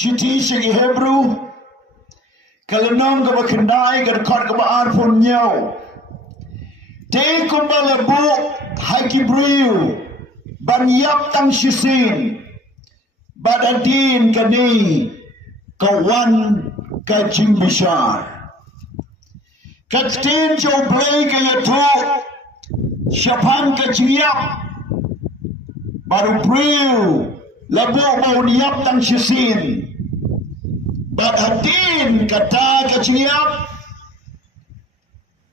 Shiti segi Hebrew kalenong ka bakandai ka rekod ka baarfon nyaw. Te kumbala bu hakibriu ban yap tang shisin badadin kani kawan ka jimbishar. Katin jo blay ka yato Shapan ka jiyap baru briu labu mau niyap tang shisin badadin kata ka jiyap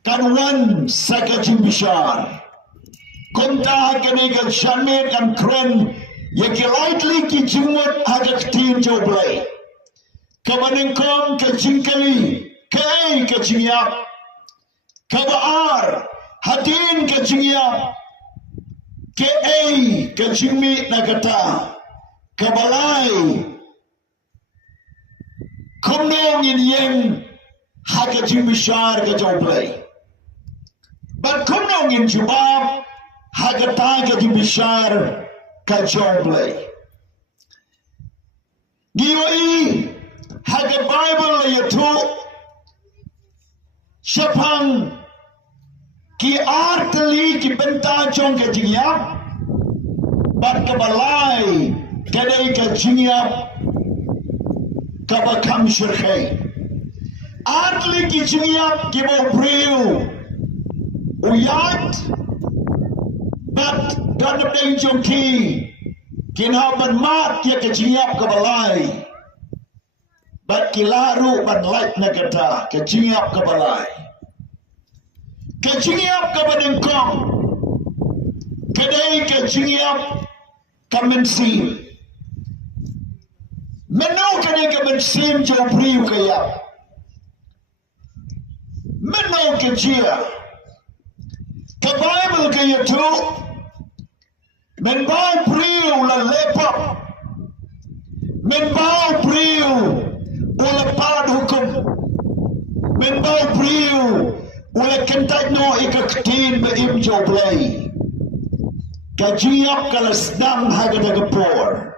kanuan sa ka jimbishar. Konta kani ka shanmit kan kren yakilaitli ki jimut hagat tin jo blay kamaningkong ka jingkali kay ka jiyap kabaar hadin ka jingya ke ay ka jingmi nagata kabalay kumnong inyeng haka jimbishar ka joblay but kumnong in jubab hagata ka jimbishar ka joblay giwai haga Bible yato Shapang ki artali ki benta chong ka jingya bat ka balay kadai ka jingya ka bakam shirkhay artali ki jingya ki bo briu uyat bat ganap deng chong ki kinaban mat ya ka jingya ka balay bat kilaru ban light na kata ka jingya ka balay kejingap ka badengkong kadai kejingap ka mensim menau kadai ka mensim jo priu kaya menau kejia ka Bible kaya tu menbau priu la lepap menbau priu ula palad hukum menbau priu ula kentaj no ikaktin ba im joblay kajiyap kalasdang hagada gapor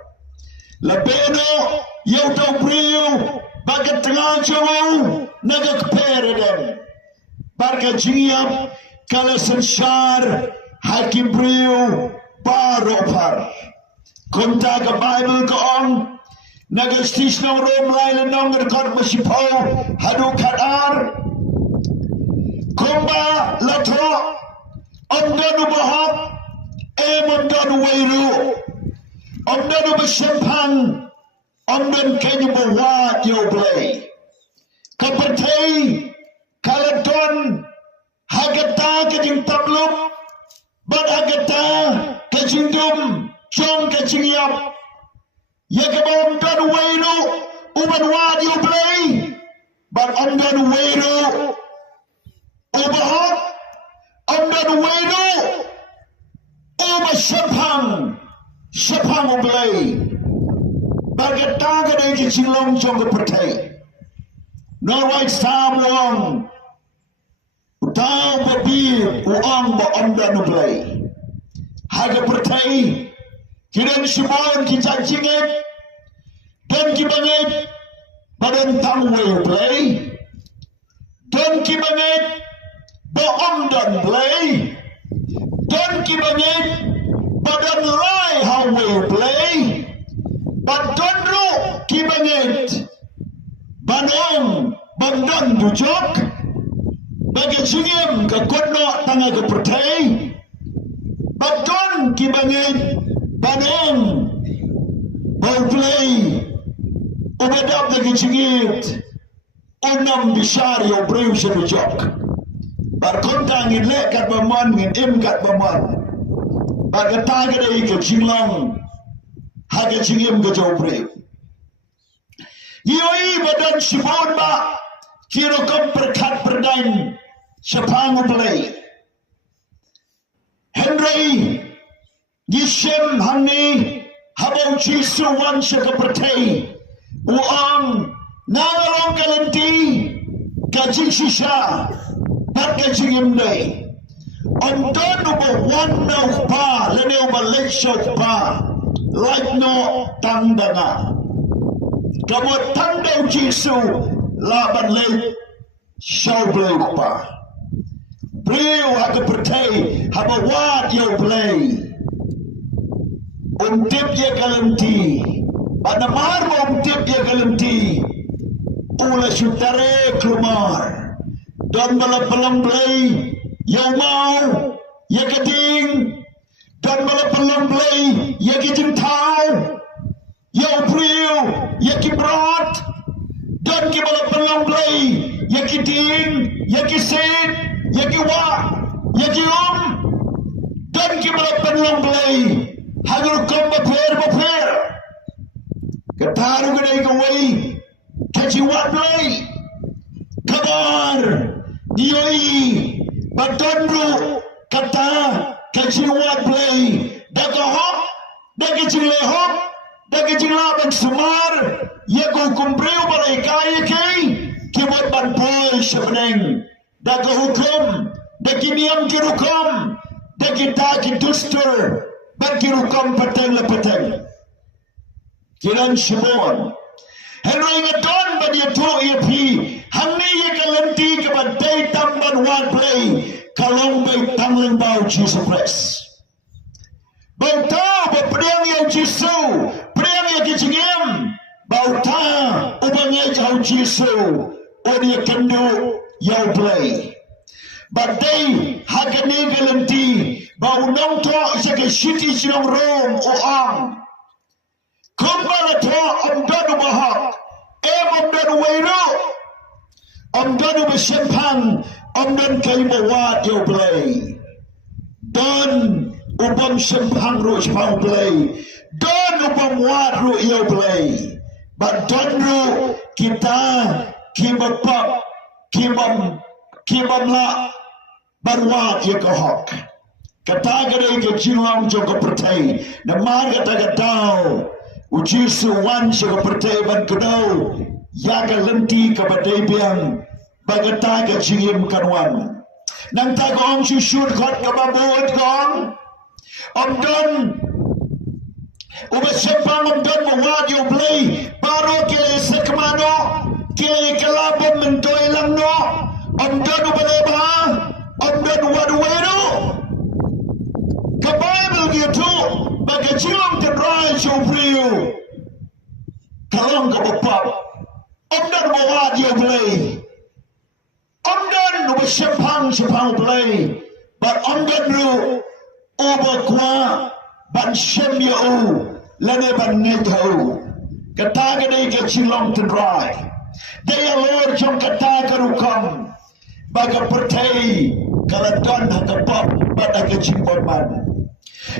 labeno yaw daw priyo bagat tanga jawo nagakpere dem barka jiyap kalasansyar hakim priyo baropar kunta ka Bible kaong nagastis ng Rome Island ng rekod masipaw hadu kadar kumba lato omdanu bahap omdanu wairu omdanu basyampan omdan kenyu bawat yoblay kapatay kalaton hagata kajing tablum bad hagata kajing dum chong kajing yap yakaba omdanu wairu uban wad yoblay bad omdanu wairu Ubahot omdan wairu uba syapang ublay bagataga na ikicilong chong kapatay norway stam wong utaw babir uang ba omdan ublay haga patay kiran shimon kijajingit dan kibangit badan tangway ublay dan kibangit ba omdan play don kibangit badan lai hawe play but don ro kibangit banong bandang dujok baga singim ka kodno tanga ka pertay but don kibangit banong bau play ubadap na singit unam bishar yo breu sa dujok barkonta ngin le kat baman ngin im kat baman bagata gade ke jinglong haga jingim ke jobre yoi badan shibon ba kiro kom perkat perdain shapang play Henry yishem hanni habau jisu wan shaka pertay uang nangalong galanti kajing shisha Barka jingim day Ondonu ba wanda pa Leneo Malaysia pa Like no tandanga Kamu tanda Yesu laban lei show blue pa. Beliau aku percaya haba wat yo play. Untip ye galanti. Pada mar untip ye galanti. Ula sutare keluar. Dan bala pelang play yo mau ye keding. Dan bala pelang play ye keding tau. Yo beliau ye kibrat. Dan kibala pelang play ye keding ye kisit. Yaki wa, yaki dan kibala pelang play, hagur kom bapir, ketaru kedai kawai, kaci wa play, kabar, dioi, batondru, kata, kaci wa play, dagahok, dagicing lehok, dagicing laban sumar, yaku kumbreu balai kaya kay, kibot banpoy sebeneng. Daga hukum, dagi niam kirukum, dagi dagi dustur, bagi hukum petang lepetang. Kiran Shimon, Henry ngadon bagi tu iapi, hamni ye kalanti kabadai tamban wan play, kalong bay tangling bau Jesus Christ. Bau tau berperiang yang Jesu, periang yang kicingim, bau tau ubangai jauh Jesu, dia kendu. Yau play, but they hagani galanti bau nong to isake shiti sinong rom o ang kumbala to amdanu bahak amdanu wairu amdanu besempan amdan kaimawat yau play don ubam sempang ru spang play don ubam wat ru yau play but don ru kita kibapap kibam la barwat ye kahok kata gade ke jilang jo ko pertai na mar kata gatau ujisu wan jo ko pertai ban kedau ya ga lenti ka badai biang bagata ga jingim kanwan nang ta gong su shut khot ka babot gong don uba sepang don mawad yo play baro kele sekmano kile kalabon mentoy lang no amdan ubaleba amdan wadwedo ka bible gitu bagajilang tedrai shopriu kalong ka bapap amdan mawad yo play amdan uba sepang play but amdan ru uba kwa ban shem yo lane ban ngethau kataga dai ka chilang tedrai. Daya Lord jom kata karukam baga pertai kaladon hakapap pada kecimbon man.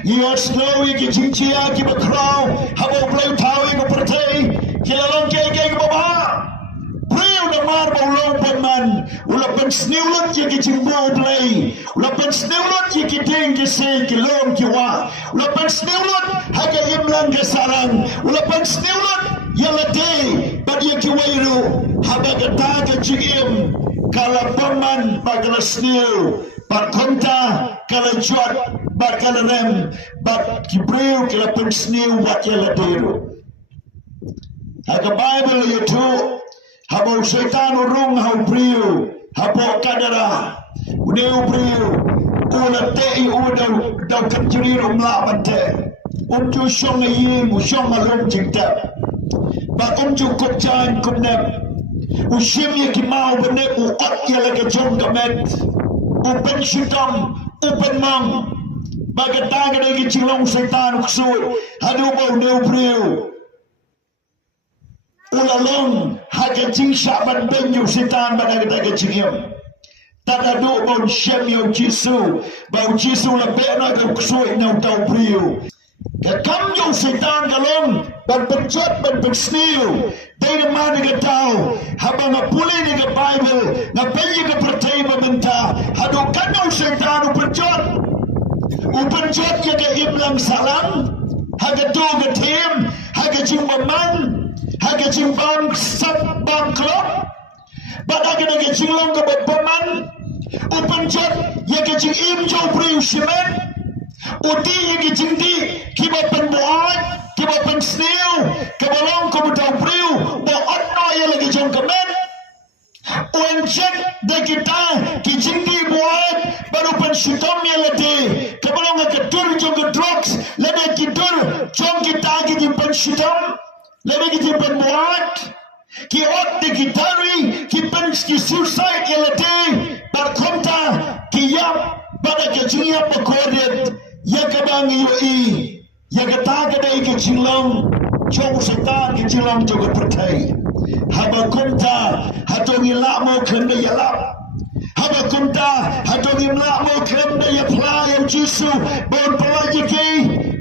Iyo slowi ki cincia ki bakrau habo play tawi ko pertai kilalong kay baba. Priyo na mar baulong man ulapan sniulat ki kicimbo play ulapan sniulat ki kiting ki se kilom ki wa ulapan sniulat haga imlang ke sarang ulapan sniulat yalate bagi kiwairu habagata ke jigim kala paman bagala sniu bat konta kala juat bat kala rem bat kibreu kala pen sniu wat yalateru haga bible yutu habo setan urung hau priu habo kadara uneu priu ula tei udau dau kaciriru mlabante umju shong yim shong alum jingta ba umju kopjan kumnep ushim ye kimau benep u ot ye lagi jom kamet upen shudam upen mang bagata gade ki chilong setan uksu hadu bau neu priu ulalong haga jing syaban benyu setan bagata ke chingim tada do bau shem yo jisu bau jisu la bena ke uksu neu tau priu kam yo setan galong ban penjat ban pensniu dai mana ke tau habang puli ni ke bible na penyi ke pertai mementa hadu kanau setan upenjat ye ke iblang salam haga tu ke tim haga jimbaman haga jimbang sab bang klub bada ke jinglong ke bapaman upenjat ye ke jing im jo priu shimen uti ye ke jingdi kiba penbuat Kiba pen sniu, kabalong ko butaw priu, bo otno ya lagi jong kamen. Uenjek de kita kijindi buat baru pen shitom ya lati. Kabalong ketur jong drugs, lebe kitur jong kita ki pen shitom, lebe ki pen buat. Ki ot de kitari, ki pen ki suicide ya lati. Bar konta ki yap pada kejunya pekodet ya kabang yoi. Ya kata kedai kecilong, jauh setan kecilong juga pertai. Haba kunta hatongi lakmo kena ya lap. Haba kunta hatongi lakmo kena ya pelai yang jisu bon pelai ki.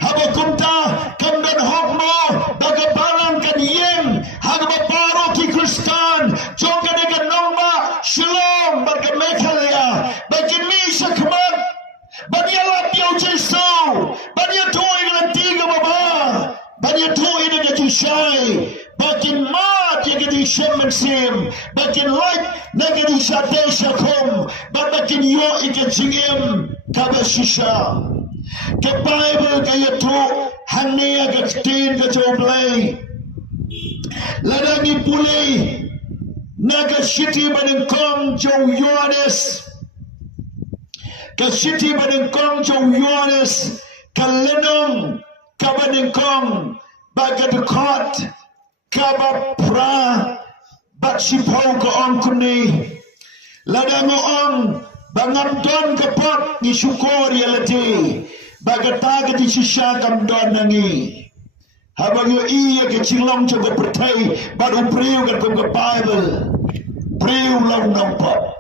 Haba kunta kamdan hokmo bagabaran kan yem. Haba paro ki Kristen jonga dengan nomba shalom bagi mekalia bagi misa kemat. Bagi lap yang jisu bagi tuai dengan tiga bapa bagi tuai dengan jisai bagi mat yang jadi shemen sim bagi light yang jadi syate syakum bagi yo ikan jingim kabe shisha ke Bible kaya tu hanya ketin ke coblay ladang pulai naga shiti badengkom jauh Yohanes ke shiti badengkom jauh Yohanes kalenong kabanengkong bagadukot kabapra batsipau ko ong kuni ladang ong bangamdon kapot ni syukur yalati bagatag di sisya kamdon nangi habang yo iya kecilong coba pertai baru priu kan kong ke Bible priu lang nampak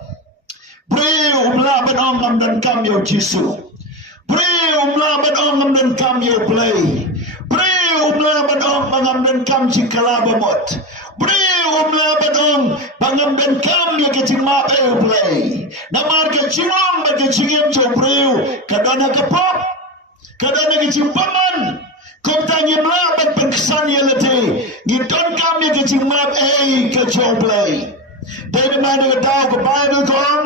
priu melaban ong kamdan kam yo jisu priu melaban ong kamdan kam yo play priu melaban ong pangamdan kam cikalaba mot priu melaban ong pangamdan kam yo kecing ma play namar kecilong bagi cingim jo priu kadana kapop kadana kecing paman kau tanya melaban pengkesan ya lete ngidon kam yo kecing ma ke jo play dari mana kau tahu ke Bible kong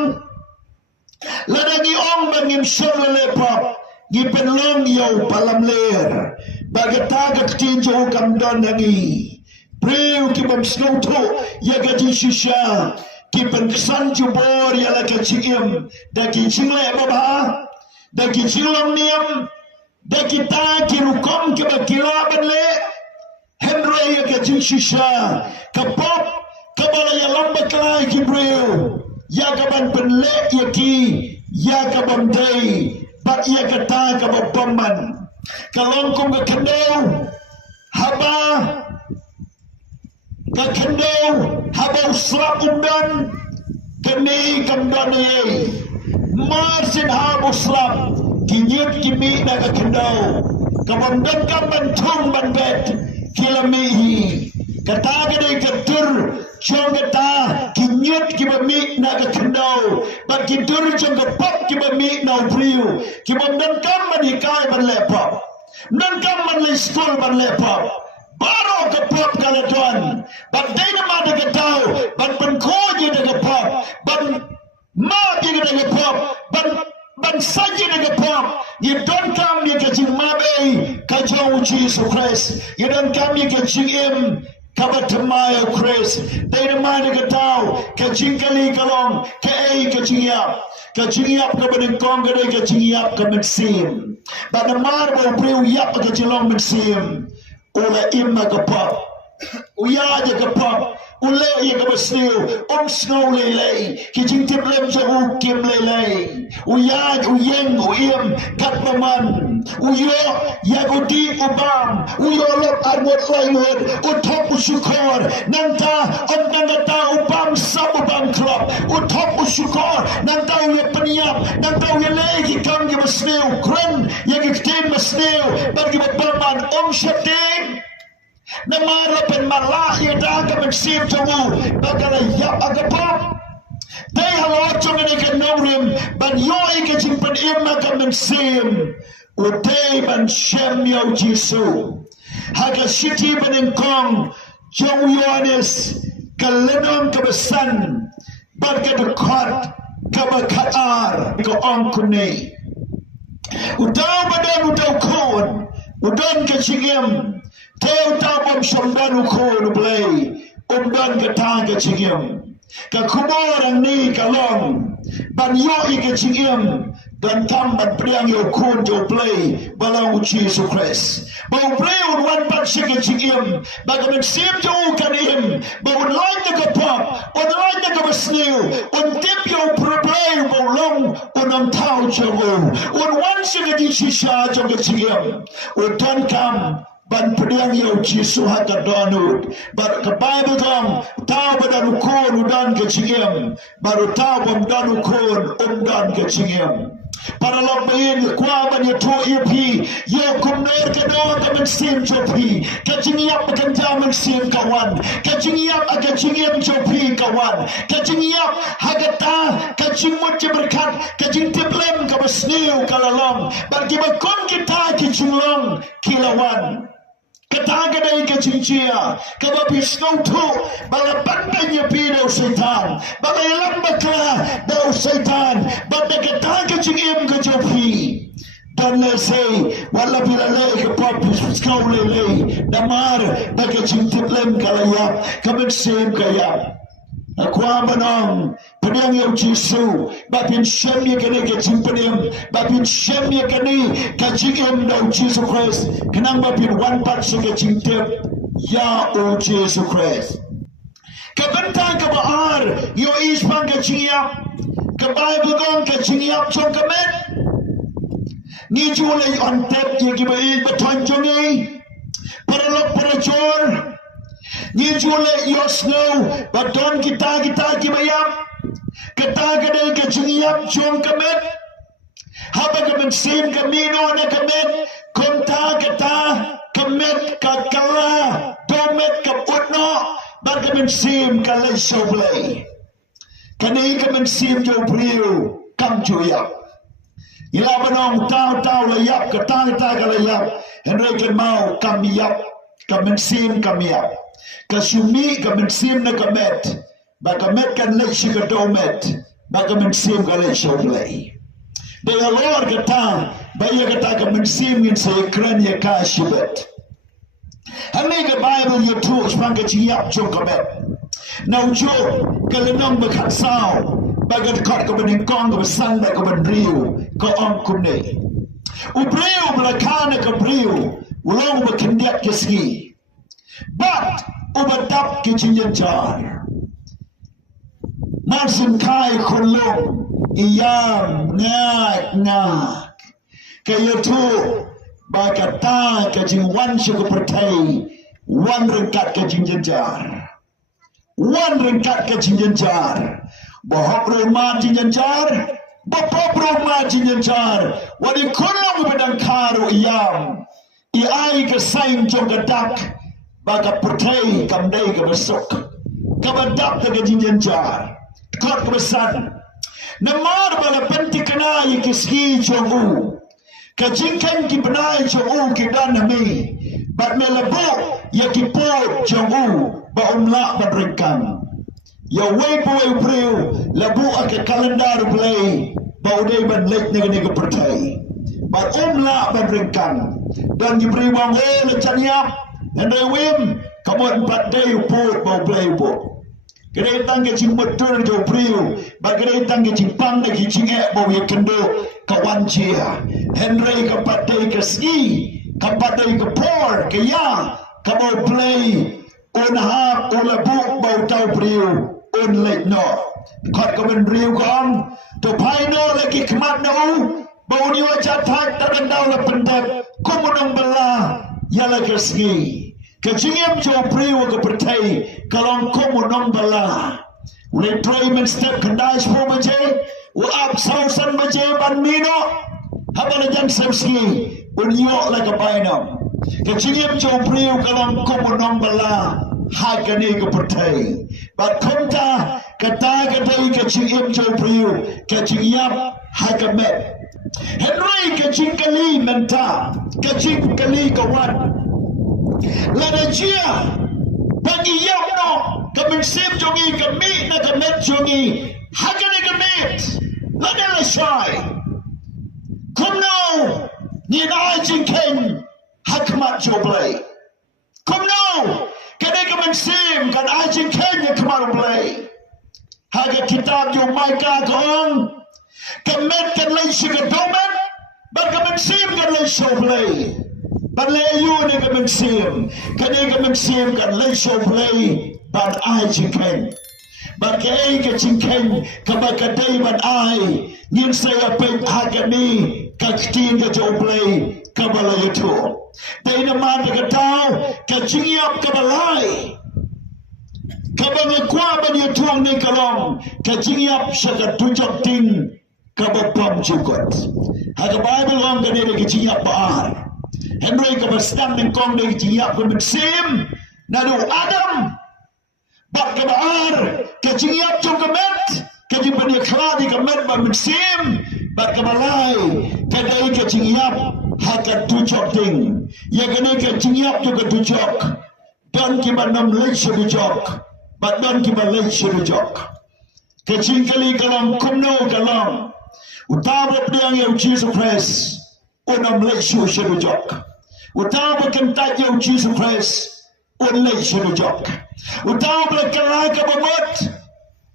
ladang ong bangim solo lepop gipenlong yo palam ler bagatagak tinjo kamdon nangi priu kibam snowto ya gaji shisha kipen kesan jubor ya la kecim dagi cingle baba dagi cilong niam dagi ta kirukom kibakila benle henry ya gaji shisha kapop kabala ya lamba klai kibriu ya kaban benle ya ki ya kabam dai bat ia kata kabapaman kalong kong kakendau haba uslap undan kini kamdan ye marsin haba uslap kinyut kimi na kakendau kabandan kabantung bandet kilamihi kata gede ketur jong kata kinyut kibami na kakendau bat kitur jong kapap kibami na priu kibam dan kam manikai ban lepap dan kam man le school ban lepap baro kapap kaladon bat dena ma de katau bat ban koji de kapap ban ma de kapap ban saji de kapap you don't come you get mabe kajau Jesus Christ you don't come you get him kabatamaya Chris dena ma de katau kajingkali kalong kai kajingap kabadengkong gede kajingap kamensim bana marbo priu yap kajilong mensim ula imma kapap uyaja kapap ule ya kabasniu snow lele kijing tiblem jahu kim lele uyaj uyeng uyem katpaman uyo yagudi ubam uyo lop armot lainhud utop usyukor nanta nangata ubam sab ubam klop utop usyukor nanta uye peniap nanta uye legi kam gibasniu kren yagiktin masniu bagi bapaman syating namara pen malah ya daga mensim tawu bagala yap agapap dai halot chongene ke norim ban yoi ke jimpan imma ka mensim udai ban shem yo jisu haga shiti banengkong jong Yohanes kalenom kebesan barga dekat kabakaar ko ongkune udau badan udau kon udan ke chigem Teu tabam syamdanu ko nublay. Dan kata ke cingim. Ke kumorang ni kalong. Ban yoi ke cingim. Dan tamban priang yo kun jo play. Balang uci Yesus Christ. Bau play unwan pat ke cingim. Bagaimana sim jo kanim. Bau lain ke pop. Un lain ke besniu. Un tip yo play bau long. Unam tau jo. Un wan ke di sisa jo ke cingim. Un dan kam. Ban pedang yo Yesus haka donut. Baru ke Bible dong. Tahu badan ukun udan ke cingim. Baru tahu badan ukun dan ke cingim. Para lambayin kwa ban yo to EP. Yo kumner ke doa ke mensim jopi. Ke cingiap akan jaman sim kawan. Ke cingiap akan cingim jopi kawan. Ke cingiap hagata. Ke cingmut je berkat. Ke cingtiplem ke besniu kalalom. Bagi bakon kita ke cinglong kilawan. Katagadai ke cincia, kababis tu, bala pandanya pidau setan, bala ilam bakla dau setan, bala kataga cingim ke jopi. Dan lesai, wala bila lei ke papis skau lei, damar bagi cintip lem kalayap, kabensim kayap. Aku abanang pedang yang Yesus, bapin syamnya kini kecimpaniam, bapin syamnya kini kacingim dau Yesus Christ, kenang bapin one part suka cintip, ya o Yesus Christ. Kebentang kebaar, yo ispang kacingap, kebai begong kacingap cong kemet, ni julai ontep ye kibai betonjongi, perlok perjor. Ni jule yosno badon kita kibayam kita kadai kecingiyap jong kemet haba kemen sim kamino na kemet konta kita kemet kakala domet kaputno bar kemen sim kalai soblay kanai kemen sim jo priu kam joyap ila banong tau layap kita kalayap henry ken mau kamiyap kemen sim kamiyap kasumi kamensim na kamet bakamet kan lek shika domet bakamensim ka lek shoblay de lord kata baya kata kamensim in sa ekran ya kashibet hanay ka bible ya tu spang ka chiyap chong kamet now jo kalenong bakatsaw bagat kot ka bening kong ka sang ba ka benriu ka on kumne ubriu blakana ka briu ulong bakindiat keski but ubadap kecingin jar nasin kai kulung iyam ngak kaya tu bakata kecing wan syukur pertai wan rengkat kecingin jar wan rengkat kecingin jar bahok rumah cingin jar bapop rumah cingin jar wadi kulung bedang karu iyam iai kesaing jong gadak baka pertai kamdai ke besok kabadap ke jinjan jar kot kebesan namar bala penti kena yang kisgi jongu kajingkan ki benai jongu ki dan nami bat melabu ya ki pot jongu ba umla badrekam ya wei boy priu labu ake kalendar play ba udai ban lek ne ke pertai ba umla badrekam dan diberi wang le chanyap Henry Wim, kamu 4 day uput bau play uput. Kedai tangga cimut tur jauh priu, bagai tangga cimpang lagi cingek bau ye kendo kawan cia. Henry ke 4 day ke ski, ke 4 day ke por, ke ya, kamu play un hap un labuk bau tau priu, un lek no. Kot kamen priu kong, to paino lagi kemat no, bau ni wajah tak terendau le pendep, kumunung belah. Yala kerski kecingim jo priwa ke pertai kalong komo nong bala ule try men step kandai spo baje u up sausan baje ban mino habala jang semski unyo like a bainam kecingim jo priwa kalong komo nong bala hagani ke pertai bat konta kata kadai kecingim jo priwa kecingim hagamet Henry kecingkali menta kecingkali kawan lada jia bagi yang no kemensim jongi kemit na kemet jongi hagani kemit lada lesai kumno ni na jingken hakmat joblay Come now, kan ik hem zien, kan als je Kenya kemarin play. Haga kitab yung Micah kaong, kamet kan lay siya kadomen, but kamen sim kan lay siya play. But lay yun ni kamen sim, kan ik kamen sim kan lay siya play, but als je Kenya. But kay kaching Kenya, kabakaday man ay, ngin saya pek haga ni, kaktin ka siya play, kabala ito. Dahil naman nagkataw, kachingiyap kabalay. Kabangakwa ba niya tuwang ni kalong, kachingiyap siya katujok ting kabapam jukot. Haga Bible ang ganyan kachingiyap baar. Henry kabastan ng kong na kachingiyap kumitsim, nado Adam. Bak kabaar, kachingiyap chung kamet, kaching paniakladi kamet ba mitsim, bak kabalay, kaday kachingiyap, haga tujok ting. Ya ganyan kachingiyap chung katujok, dan kiba namlay siya tujok. But don't give a late shirujok. Kachingkali kalam kumno kalam. Utawa piyang yung Jesus Christ. Unam late shirujok. Utawa kantat yung Jesus Christ. Un late shirujok. Utawa kalay kabamot.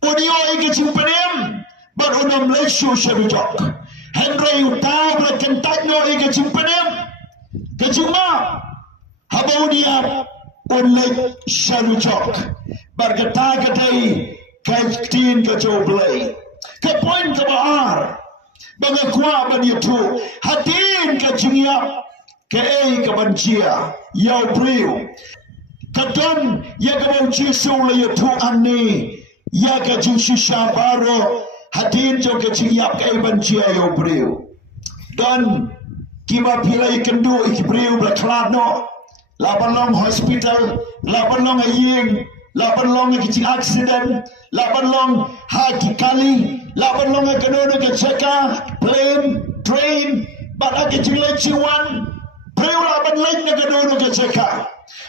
Unyo ikachimpaniyam. But unam late shirujok. Henry utawa kantat nyo ikachimpaniyam. Kachima. Habaw niya. Un late shirujok. Berkata katai kaitin kacoblay. Kapoin kabaar. Bangakwa ban itu. Hatin kacingya. Kay kabancia. Yaw priu. Kadon ya kabau Jesu la itu ani. Ya kacing shisha baro. Hatin jo kacingya kay bancia yaw priu. Dan kiba pilay kendu ikipriu blaklano. Laban long hospital. Laban long aying. Laban long kicing accident, laban long haki kali, laban long kanono ke cheka, plane, train, bada kicing lechiwan, preu laban lain na kanono ke cheka.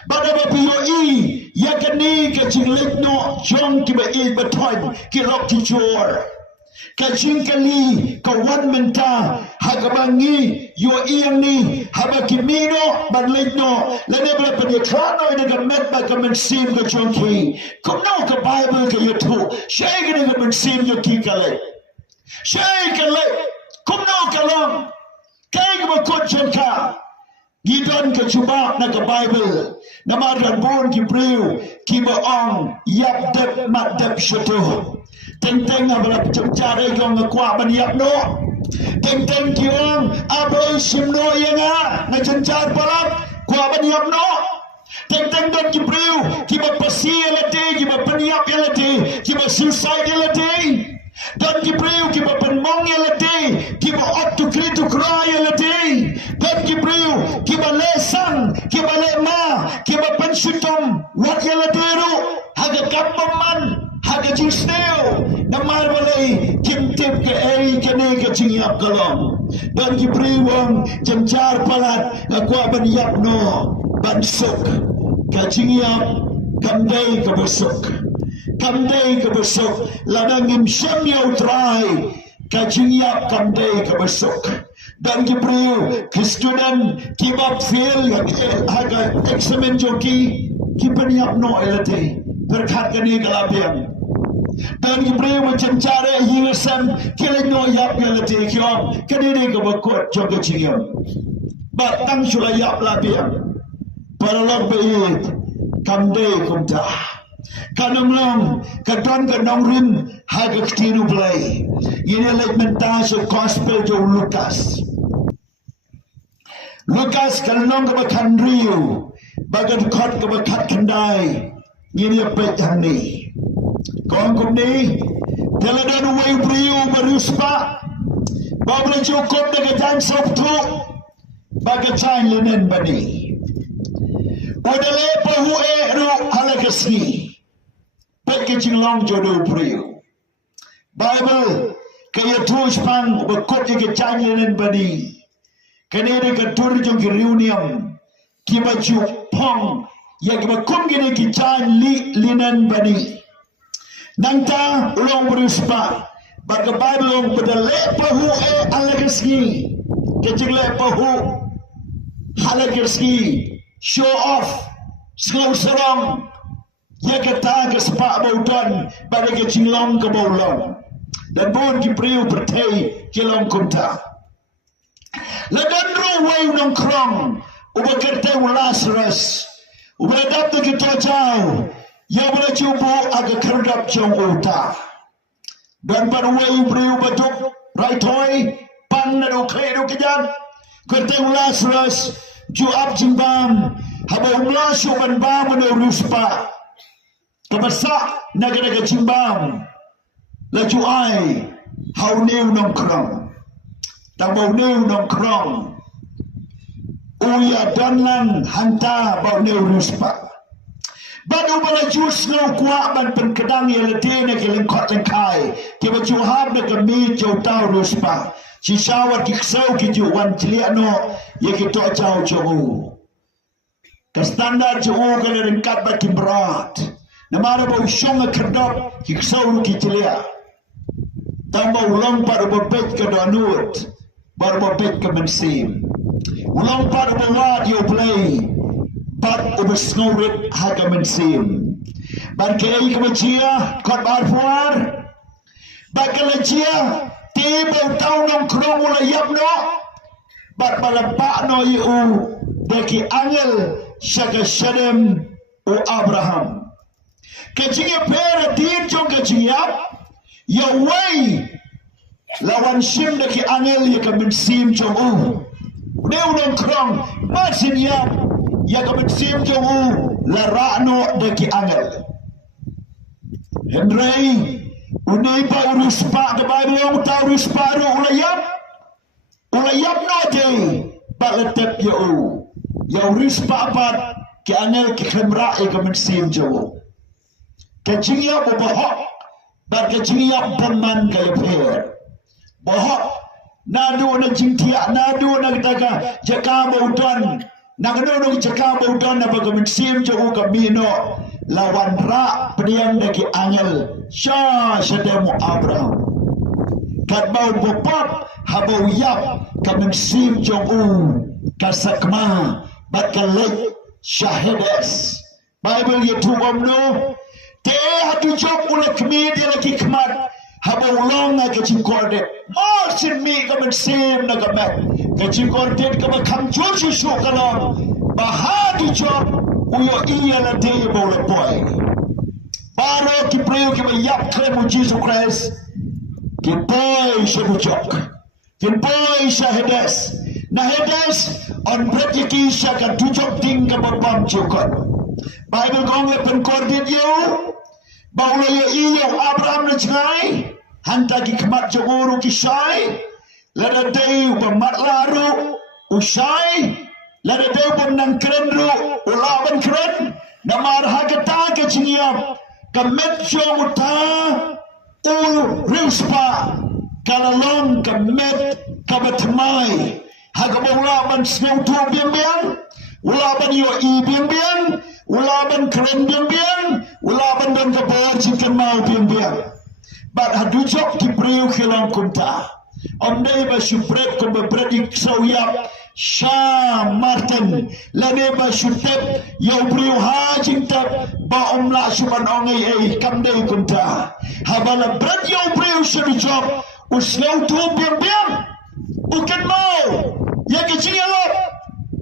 Bada bapiyo I, yakani kicing lekno, jong kiba I batoy, kilok tichor. Kacing kali, kawan menta, hagabangi, yo iyang ni, habakimino, badligno, lanebla paniklano, nagamet ba kamansim ka chonki. Kung no ka Bible ka yuto, siya ka nagamansim yo kikale. Siya kale, kung no ka lang, kaya ka makotsan ka. Gidon ka chubak na ka Bible, na maradbon ki priu, ki baong, yapdep matdep shato. Teng-teng abala pecah-pecah yang ngakwa baniap no. Teng-teng kiong abay simno yang ngacencar palap kwa baniap no. Teng-teng don kibriu kiba pasi elati kiba baniap elati kiba suicide elati. Don kibriu kiba penmong elati kiba ottu kritu krai elati. Don kibriu kiba lesang kiba lema kiba pensyutum wat elatiru haga kampaman. Haga jisneo na marwalay kimtip ke ay kane ka chingyap kalong dan kipriwang janjar palat na kwa baniyap no bansok ka chingyap kamday ka basok ladang imsyam yaw try ka chingyap kamday ka basok dan kipriw kistudan kibab fail haga examen joki kipaniyap no elate berkat kani kalapian dan ibrahim macam cara hilasan keleno yap yalati kiom kadiri ke bakot joga cingam batang sula yap lapian paralog bait kamde kumta kanamlang kadon kadong rim haga ktinu play ini lek mentas gospel jo Lukas kanong ke bakandriu bagat kot ke bakat kendai ini apa yang ni? Kau ni, teladan way priu beruspa, babla cukup dengan jang sabtu, bagai cain linen bani. Odale pahu ru halakasi, packaging long jodoh priu. Bible kaya terus pang berkot dengan cain linen bani. Kena dengan turjung reunion, kiba cupang. Yang berkum gini kican linen bani. Nangta ulong beruspa. Baga Bible ulong berdalek pahu alagaski. Kecing lek pahu halagaski. Show off. Sengau serong ia kata ke sepak baudan pada ke cinglong ke baulong dan bon ki priu pertai ke long kunta ladan ro wai nongkrong uba kertai Lazarus uba dap ke tojau ia boleh cubu agak kerdap jong uta dan pada wai priu baduk right hoy pan na do kredo kejan kertai Lazarus ju ab jimbam haba umlasu ban ba mo ruspa Kabasak negara kejimbang laju ai hau neu nongkrong tak bau neu nongkrong uya danlan hanta bau neu ruspa badu balaju snow kuat ban penkedang ya letene ke lengkot lengkai ke baju hab na kami jau tau ruspa si sawat ki ksau ki ju wan tliano ye ki to chau chau ka standard ju ke lengkat ba berat Namara bau syong kerdap hiksau ki celia. Tambah ulang pada bebek ke danut, baru bebek ke mensim. Ulang pada bawat you play, bat ubesngaurit haga mensim. Ban kei ke majia, kot barfuar. Ban ke lejia, tiba tau nongkrong ulayap no. Bat balapak no yu, deki angel syaka syadem u Abraham. Kecingnya pera tim jong kecingnya ya wei lawan sim deki angel ya ke mensim jong neu nongkrong masin ya ke mensim jong la rano deki angel Henry unai pa urus pa ke Bible ta urus pa ro ulayap no te ba letep ya urus pa ke angel ke khemra ya ke mensim jong Kecingnya bohok, dan kecingnya berman kaya per. Bohok, nadu na jingtiak, nadu na katakan jaka baudan, nagano jaka baudan na bagaimana jauh kamino lawan rak pediang daki angel, syademu Abraham. Kat bau bopap, habau yap kamen jauh kasakma, bakalek syahidas. Bible itu omno. Hatu jok ulah kemi dia lagi kemat haba ulong na kecing kordet marsin mi kamen sem na kamet kecing kordet kama kam jor susu kalau bahadu jok uyo iya la de bola boy baro ki preo ki yap klemu Jesus Christ ki boy shabu jok ki boy shahidas na hedas on prejiki syaka tujok ting kabam jokot Bible kong pen kordet yo Baula ya iyo Abraham na jangai hanta ki kemat jogoro ki syai lada day upamat laru usai lada day upamnang keren ru ulaban keren namar hagata ke cingiyap kamet jomuta rispa kalalong kamet kabatmai hagabulaban snautu biang ulaban yo i biang ulaban keren biang ulaban dan kabar chicken mau biang but hadujok ki priu khilang kunta omdai ba shupret ko ba predik sawyap sha martin lane ba shutep yo priu ha jingtap ba omla suban ongai ei kamdai kunta habala bred yo priu shudujok uslau tu biang ukan mau ya ke cingalo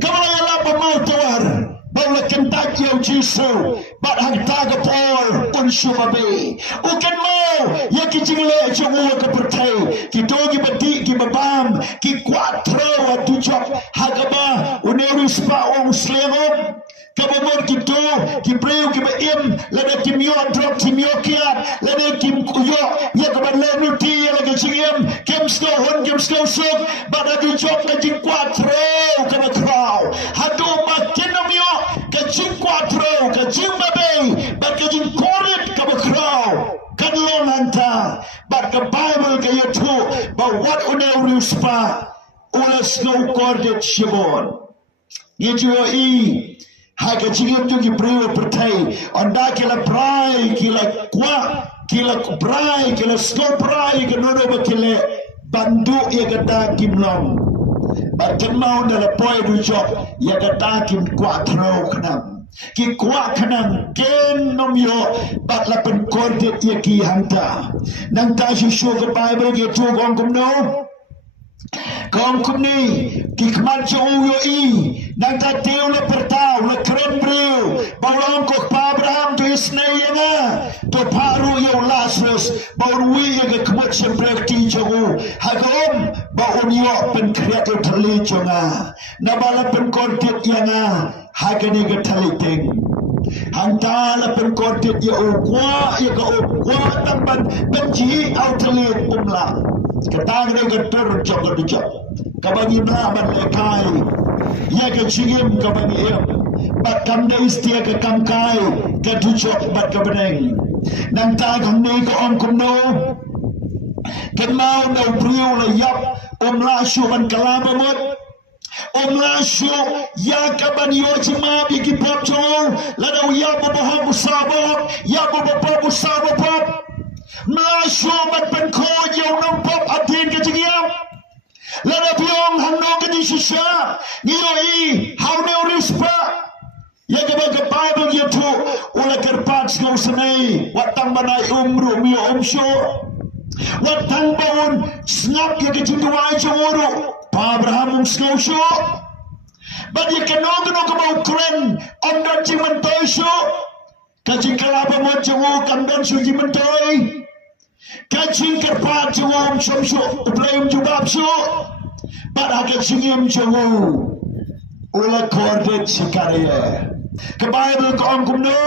kamala yala ba mau tawar Baula kentak yang jisu, bat hangta gapor unsumabe. Ukan mau, ya kijingle cungu kepertai. Kidogi beti ki babam, ki kuatro atujok hagaba unerus pa o muslimum. Kabamor kito, ki preu ki baim, lada kimyo drop kimyo kiat, lada kim kuyo, ya kaban nuti ya lagi cingim, kim slow hun kim slow sok, bat atujok kajing kuatro kabatrau. Hadu makin namyo kajing kuatro, kajing babe, bat kajing korit kabakrau. Kadlong hanta, bat ke Bible ke yutu, bat wat unerus pa, ulas no kordet shibon. Yejuo i. Haka cingim tu ki priwa pertai onda kila prai kila kwa kila prai kila slow prai ke nono bakile bandu ya kata kimlong bakan mau dalam poi du job ya kata kim kwa thro khnam ki kuat kanang ken nom yo bat la pen kordet ye ki hanta nang ta shu ke Bible ge tu gong kum no gong kum ni ki kman cho yo i nang ta teu le pertau le kren breu balong ko pa Abraham tu isnei nga to paru yo Lazarus baru wi ye kmot se prakti cho hagom ba un yo pen kreato thali cho nga na bala pen kordet ye nga hagani ge thali ting hantala pen kordet ye o kwa ye ko kwa tamban benji au thali umla ketang ne ke tur cho ko dicho kabani na ban le kai ye ke chigim kabani em bat kam de istia ke kam kai ke dicho bat ke beneng nang ta kam ne ko on kum no ken mau no priu la yap la shu ban kala bamot la shu ya kaban yo chima bi ki pop cho la do ya bo bo bu sabo ya bo bo bu sabo pop la shu ban pen ko yo no pop atin ke chigiam la da pyong han no ke di shisha ni yo I how no rispa ya ke ba ke Bible ye tu ula kerpat go sanai watang banai umru mi sho watang baun snap ke jindwai choro Abraham snosho but you can no about kren on the jimentoi sho kajing kalaba mo jawo kandan shu jimentoi kajing kerpat jawo sho uplaim jubab sho but akachingim jawo ula kordet sikariya ke Bible ko ang kumno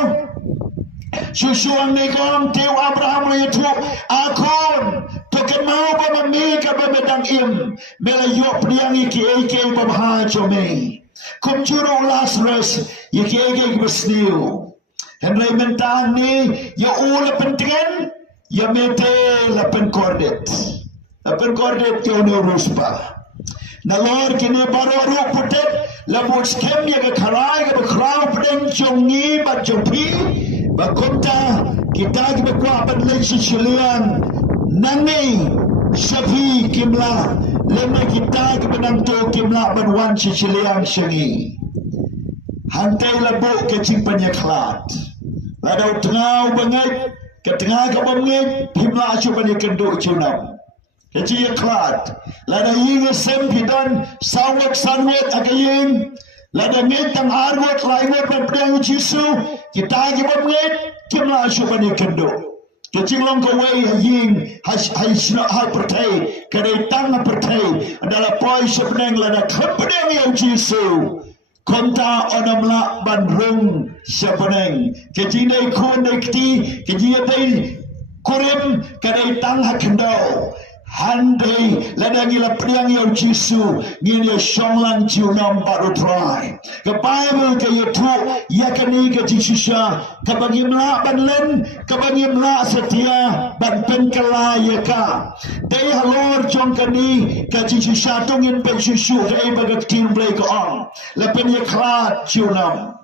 Susuang ni kong teu Abraham le tu akon token mau ba mami ka ba medang im mela yo priang iki eke ba ha chome kum churo Lazarus iki eke besniu henry mentang ni ya ula pentengen ya mete la penkordet yo no ruspa na lor kini baro ru putet la bos kem ya ka kharai ka krau pedeng chongi ba chopi Bakunta kita berkuah berdiri silian nangi sapi kimla lema kita kebenang tu kimla berwan silian sengi hantai labu kecing penyeklat ladau tengah bangai ke tengah ke bangai kimla asyuk banyak kenduk cunam kecing yaklat ladau ying sempidan sawak sanwet agaying lada ngetang arwat laiwat berpedang Yesu kita lagi bermit kimla syubani kendo kecing long kawai ying hai pertai kadai tang pertai adalah poi sebenang lada kepedang yang Yesu konta onamla bandrung sebenang kecing dai kun dai kti kecing dai kurim kadai tang hakendo handai ladang ila priang yang Yesu ngini shonglang ciunam baru try ke Bible ke yetu yakani ke Yesusha ke bagimla banlen ke bagimla setia ban penkala yaka dei halor jongkani ke Yesusha tungin pe Yesu rei bagat tim blai ko on la pen yakla ciunam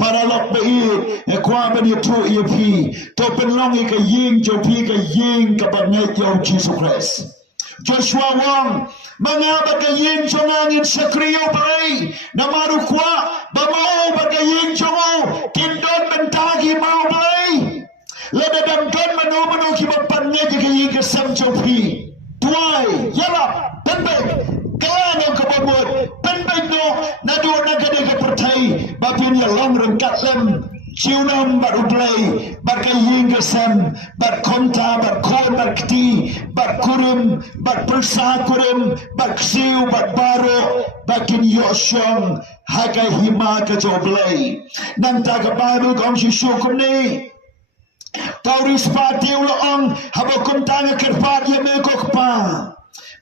para lok bei kwa ban yetu yepi to pen long ke ying jopi ke ying ke bangai yang Jesus Christ Joshua Wong mengapa ke ying chongangin sakriyo bai namaru kwa bamau baga ying chongo kindon mentagi mau bai lada dam don manu ki bapannya ke ying ke sam jopi tuai yala penbek kalano ke babut penbek no nadu nagade ke pertai bapin ya long rengkat lem ciunam baru play berkaying kesem berkonta berkon berkti berkurim berpersa kurim berksiu berbaro bakin yosyong hagai hima kejoblay nanta ke Bible kong syukur ni Tauris pati ulang habakum tanga kerpat ya mekok pa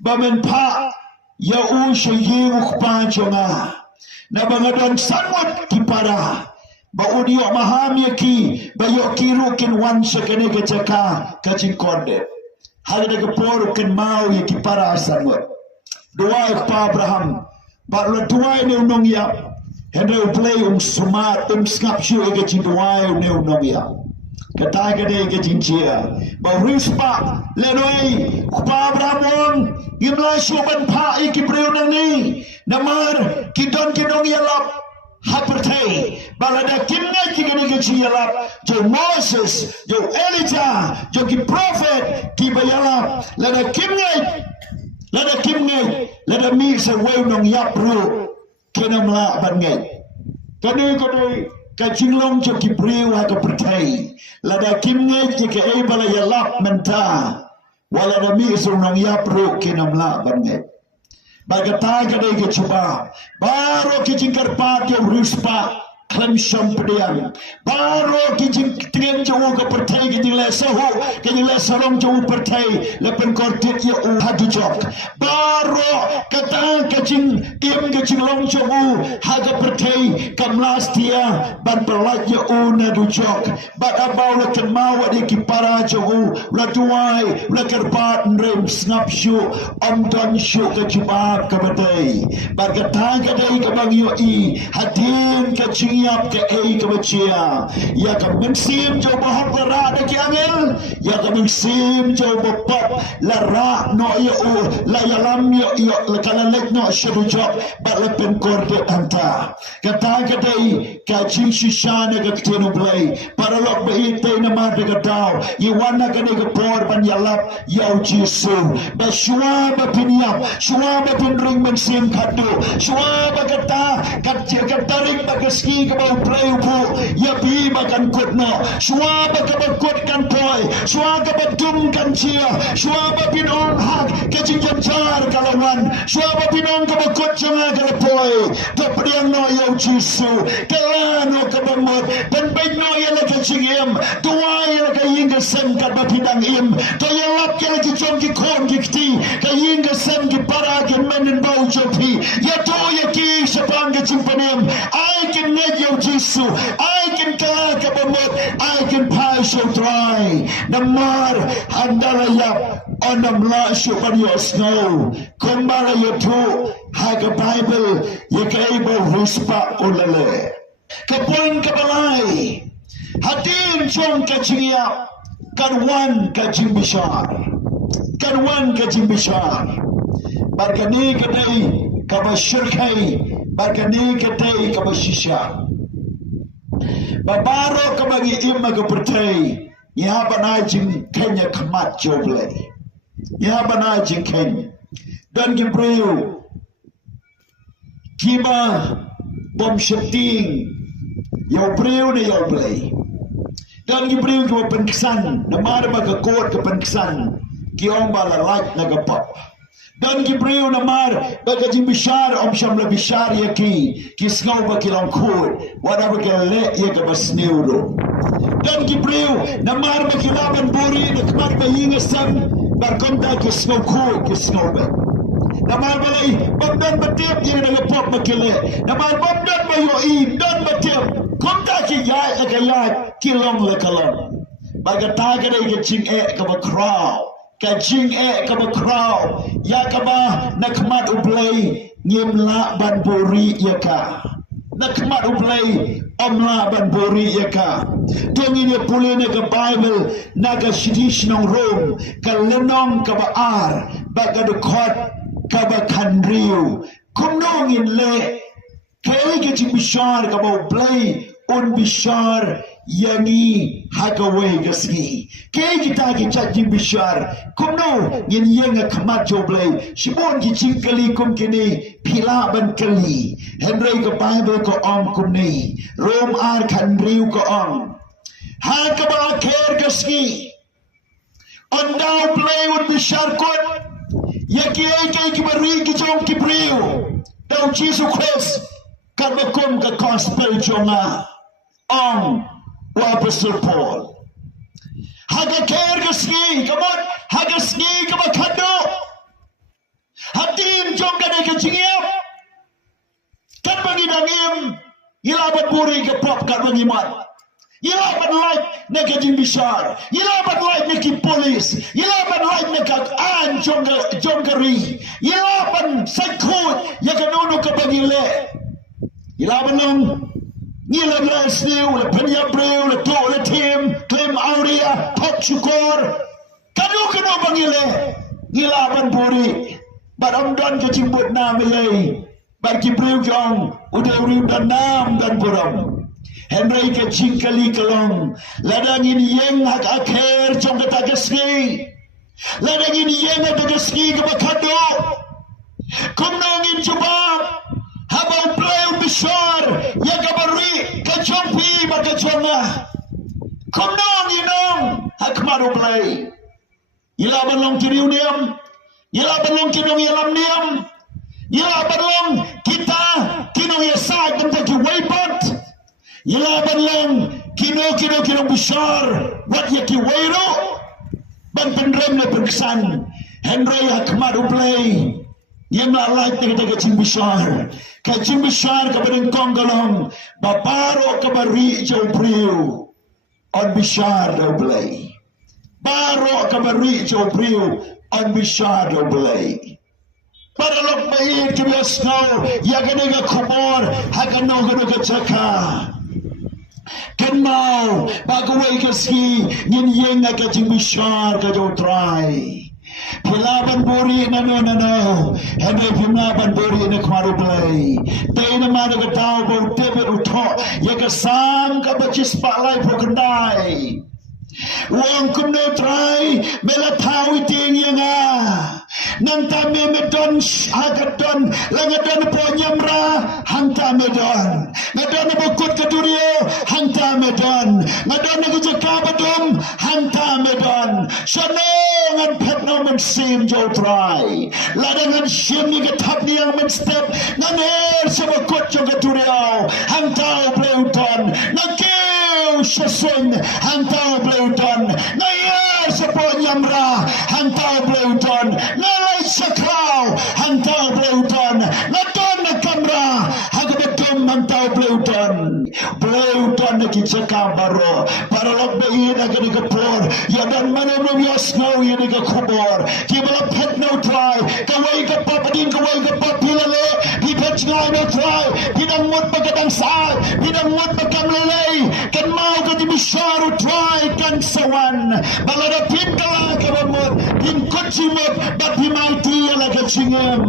bamen pa ya u syaying ukpa jonga na bangadon sanwat kipara ba udio mahami ki ba yo kirukin wan sekene ke caka kacing korde hal de por ken mau ye ki para sanwat doa pa Abraham ba lo doa ne unong ya hende play smart skap shu ke cing doa ne unong ya kata gede ke cing chia ba rispa le noi pa Abraham gimla shu ban pa iki preu nang ni namar kidon kidong ya lap Hapertai balada kimna kigani keciyala jo Moses jo Elijah jo ki prophet ki bayala lada kimna lada mi sa weu nong yapru kenamla bangai kadai ka jinglong jo ki priu ha ka pertai lada kimna jika ai bala yalap menta wala da mi sa nong yapru kenamla bangai bagata kadai ke cuba baru ke jingkar pat yang ruspa klam sampedian baru ke jingtren jauh ke pertai ke jingla sahu ke jingla sarong jauh pertai lepen kortit ya hadu jok baru kata ke jing im ke jinglong jauh haga pertai kamlas dia ban pelat ya una du jok bat abau lekan mawa di kipara jauh la tuai la kerpat rem snap shu om don shu ke cuba kabadai bagata kadai ke bangyo i hadin ke chingyap ke ei ke bachia ya ke mensim jo bahak la de kiangel ya ke mensim jo bapap la ra no yo la yalam yo la kalalek no shadu jok ba la pen korde anta kata kadai ka ching shishane ke tenu blai para lok be te na ma de gadao yi wana ke de por ban yalap yau jisu ba shua ba pinyap shua ba pinring mensim kadu shua ba kata kataring ba keski ke bau play upu ya bi ba kan kutno shua ba ke kut kan poi shua ke dum kan chia shua ba pinong hak ke jinjam jar kalawan shua ba pinong ke kut janga ke poi to priang no yau jisu kalano ke bamot ben ben no ya la ke chingem tuwa ya ke yinga sem ka ba pinang im to ya lap ya ke chom ki kon ki ti ke yinga sem ki para ke men bau chopi ya to ya ki sapang ke chimpanem I can make you jisu I can kala ke bamot I can pass you dry namar handala ya onam la shu ban yo snow kumbara yo tu haga bible ya ke ibo ruspa ulale kapon kabalai hadin chong ke chingia karwan ke chimbishar karwan ke chimbishar barkani kadai kabashirkai barkani kadai kabashisha babaro kabagi imma kapertai ya bana jing Kenya kamat joble ya bana jing Kenya dan gibreu kiba bom shifting yau breu ne yau blai dan gibreu ke penksan namar ba ke kot ke penksan kiong bala like na gapap dan gibreu namar ba ke jimbishar om shamla bishar yaki kisngau ba kilong kot wada ba ke le ye ke basneuro dan gibreu namar ba kilaban buri na kmar ba yingasam bar konta kisngau kot kisngau ba namar balai babdan batiap ye na gapap makile namar babdan ba yo i dan batiap konta ki yai la kayai kilong la kalong bagata ka dai ke ching e ka ba kraw ka ching e ka ba kraw ya ka ba nakmat ublay ngimla ban buri ya ka nakmat ublay amla ban buri ya ka tongi ne pulene ka bible naga shidish nong rom ka lenong ka ba ar baga de khot ka ba khandriu kumnong in le kay ke bishar ka ba ublay un bishar yangi hagaway gasgi kay kita ki chaji bishar kumno yin yenga kamat joblay shimon ki chingkali kum kini pila ban kali henry ka bible ko om kumni rom ar khandriu ko om hagaba kher gasgi ondaw play un bishar kot yaki ay kay ki bari ki jom ki priu daw Jesus Christ karbakom ka gospel jonga on Apostle Paul haga khair gasgi kamot haga sgi kamakado hatin jong ka ke chingiap kan bangi dangim ilaban buri ke prop kan bangi mat ilaban like ne ke jimbishar ilaban like ne ki police ilaban like ne ka an jongari ilaban sakut ya kanono ka bangi le ilaban nong Nila Glasnew, Le Penya Breu, Le To, Le Tim, Clem Aurea, Pot Chukor, Kanu Bangile, Nila Banburi, but I'm done getting put now, Malay, bagi priu jong udah riu dan nam dan puram Henry ke cingkali kelong ladangin yeng hak akhir jong kata geski ladangin yeng hak geski ke bakado kumnongin jubab habang priu bishar ya kabari ke jompi baka jonga kumnongin nong hak maru play ila balong kiriu niam ila balong kinong yalam niam ila balong kita kinong yasag bentak waypat ila balong kinong bishar wat yaki wayro ban penrem le penkesan Henry hak maru play yang lalai kita kacing bishar kabarin konggalong baparo kabari jauh priu on bishar do play baro kabari jauh priu on bishar do play para lok bayi kibias now yaganega kubor hakano gano kacaka kan mau bagawai kaski ngin yenga kacing bishar ka jauh try Pilaban buri na no Henry pilaban buri na kmaru play tay na mana ka tao bau tebe uto ya ka sam ka bachis palai pokandai Wang kumno try mela tau iting yanga nang tame medon agadon langadon po nyamra hanta medon ngadon bukut kedurio hanta medon ngadon ngejaka badum hanta medon shanongan petno men sim jo try ladangan sim ni getap ni yang men step naner sebukut jo kedurio hanta pleuton nakeu shasing hanta pleuton nayar sepo nyamra hanta pleuton nalai sakau hantau Bleuton nadon na kamera hagabetum hantau Bleuton na kitaka baro para log bai na gani kapor ya dan mana belum yasno ya ni kapor kibala pet no try kawai ka papadin kawai ka papilale di pet ngai no try bidang mut pagadang sa bidang mut pagamlelay kan mau ka di bisharu try kan sawan balada pintala ka bamot din kuchimot but mighty like a chingem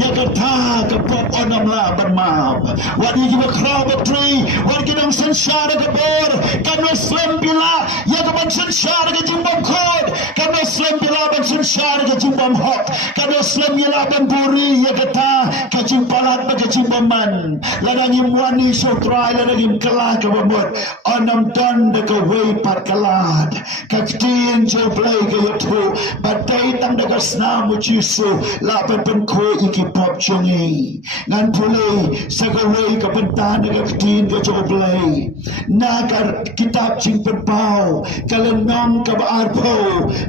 yakata kapop onam la barmab wadi giba crowd of tree wadi ginam sanshara kapor kanwa slam bila yakaban sanshara ka jimbam khod kanwa slam bila ban sanshara ka jimbam hot kanwa slam yala ban buri yakata ka jimpalat ba ka jimbaman ladangim wani so try ladangim kala ka bamot onam don de ka way pat kalad ka tin jo play ka yotu batay tang de ka snam Jisu la pen ko iki pop chungi ngan pule sagawai ka pentan ka tin ka joblay nagar kitab ching pen pau kalenong ka baarpo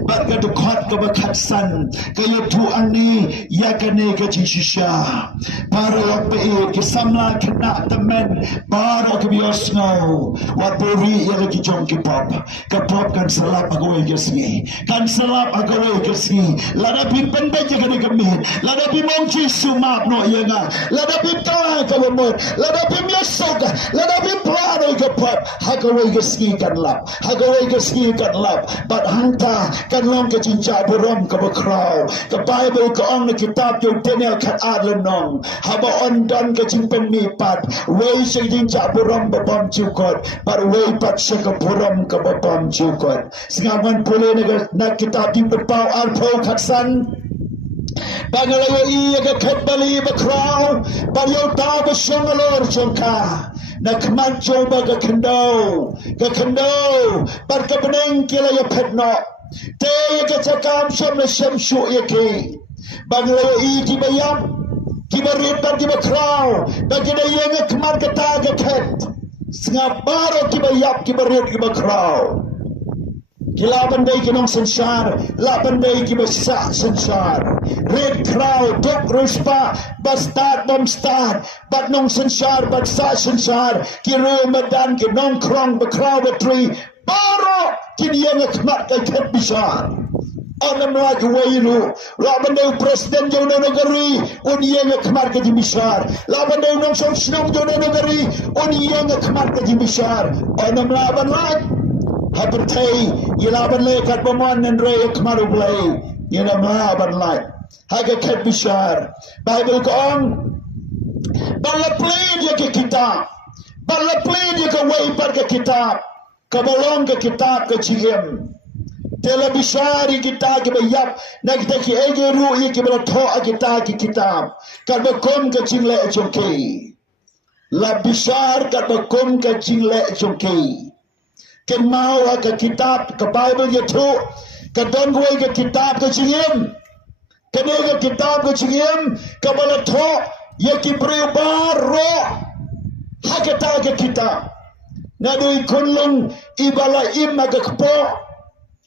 bat ka dukhat ka bakhatsan ka yotu ani yakane ka jishisha para lakpe ki samla kena temen para ka biosno wat buri ya lagi jong ki pop kan salap agawai kesni kan salap agawai kesni lada pen baca kena kemih lada bimong Jisu maaf no yenga lada bintang ka bemot lada bimyasok lada bimplano ka pop hagawai geski kan lap but hanta kan long ka cinca burom ka bakraw ka Bible ka ong na kitab yung tenel kat adlenong haba ondan ka cimpen mipat way sa cinca burom babam cukot but way pat sa ka burom ka babam cukot singaman puli na kitab yung bepaw arpo katsan Bangalayo iya ka katbali bakraw Baryo ta basyong alor chongka Nakmancho ba ka kendo Bar ka beneng kila ya petno Te ya ka cakam syam na syam syuk ya ki Bangalayo iya ki bayam Ki barit bar ki bakraw Bagina iya nga kemar kata ka ket Sengabaro ki bayap ki barit ki bakraw Kila bandai kinong sensar, la bandai ki basa sensar. Red crowd, dok ruspa, bastard bomstad, bat nong sensar, bat sa sensar. Kiro madan kinong krong bakraw batri, baro kiniyang akmat kay ket bisar. Anam lagi wairu, la bandai presiden jona negeri, uniyang akmat kay bisar. La bandai nong sosnong jona negeri, uniyang akmat kay bisar. Anam laban lagi. Habertay, yilaban le kat baman and ray kmaru play, yinam laban light. Haga kat bishar. Bible ko on, Balapli dia ke kitab. Balapli dia ke waibar ke kitab. Kabalong ke kitab ke ciem. Telebisari kita ke bayap. Nak kita ke egeru ia ke balatho kita ke kitab. Kalbakom ke cingle chongki. Labisar kalbakom ke cingle chongki. Ken mau ke kitab ke Bible ye tu. Kadon gue ke kitab ke ciem. Kene ke kitab ke ciem. Kabalatho ia ke berubah roh. Hakata ke kitab. Nadui kunlung ibala imma ke kepo.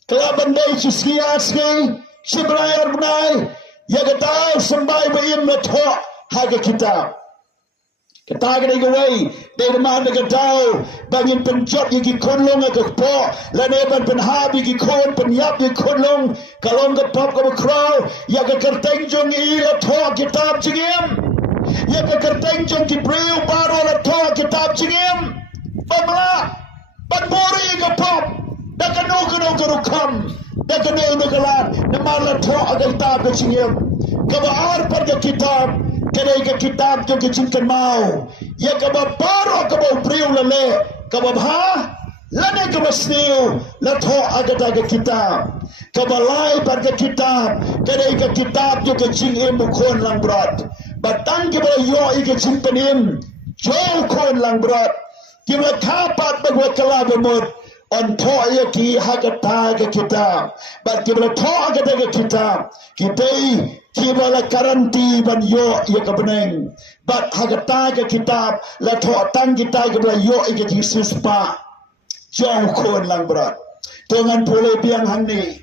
Kelabandai ciskiaski. Sibrayar benai. Ya kata sembai beimma tho. Hake kitab. Kata ke gawai. Dari mana kata. Bangin penjot ye kunlung ke kepo. Laneban penhabi ke kun. Penyap ye kunlung. Kalong ke pop ke bekrau. Ya ke kerteng jong ila tho kitab cingim. Ya ke kerteng jong kibriu baru la tho kitab cingim. Bangla, banbori ke pop, dah kena kerukam, dah kena kelat, nama la tho agar kitab ke cingim. Kabar pada kitab, kena ke kitab tu ke cingkan mau. Ya kabar baru kabar priu lele, kabar ha, lene kabar sniu, la tho agar kitab. Kabar lai pada kitab, kena ke kitab tu ke cingim mukon lang berat. Batang kabar yo ke cingpenim, jauh kon lang berat. Kita kapat bagai kelabamut on toya ki hakata ke kita, but kita toya ke kita, kita la karanti ban yo ia kebeneng, but hakata ke kita la toya tang kita ke yo ia ke sispa, jauh kon lang berat, dengan boleh biang hangni.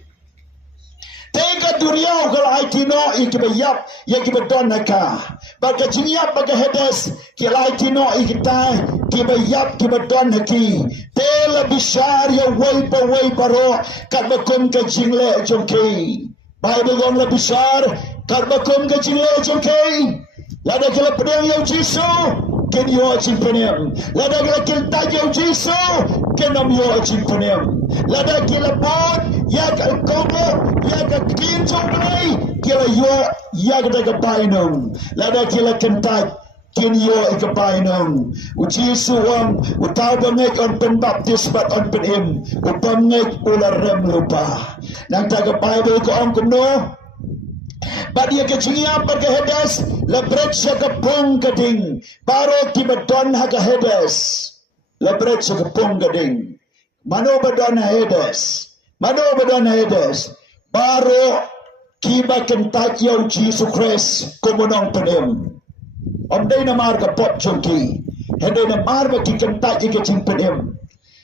Tega duriau kalau aitino ikibayap ya kibadon naka. Baga jinyap baga hedes kila aitino ikita kibayap kibadon haki. Tela bishar ya waipa ro karbakum ke jingle jongki. Bible gong la bishar karbakum ke jingle jongki. Lada kila pedang ya Jisu ken yo cimpenem. Lada kila kilta ya Jisu ken am yo cimpenem. Lada kila bot ya kogo ya kin chonglai kila yo ya ga bainum. Lada kila kentat kin yo ga bainum. Jisu wang utau bangek on pen baptis bat on pen im. Upangek ularem lupa. Nang taga Bible ko ang kumno. Badia ke cingiam pada hedas lebret sekepung gading baru kibadon haga hedas lebret sekepung gading mano badon hedas baru kibaken tak yau Yesus Kristus komunong penem omdai namar ka pot chongki hedai namar ba kikentak ke cimpenem